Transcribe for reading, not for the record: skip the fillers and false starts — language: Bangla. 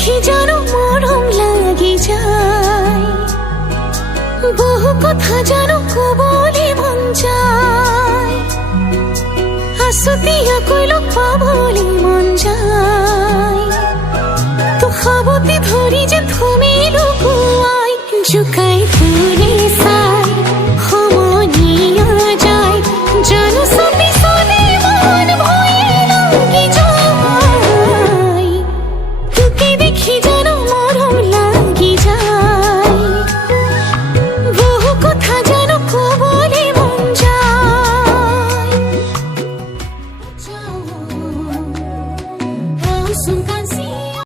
দেখি যেন মরম লাগি যায়, বহু কথা যেন কবলে মন যায়, আসতিয়া কইল পাবলি মন যায়। তো খাবতি ধরি যে তুমি লুকুয়াই জুকা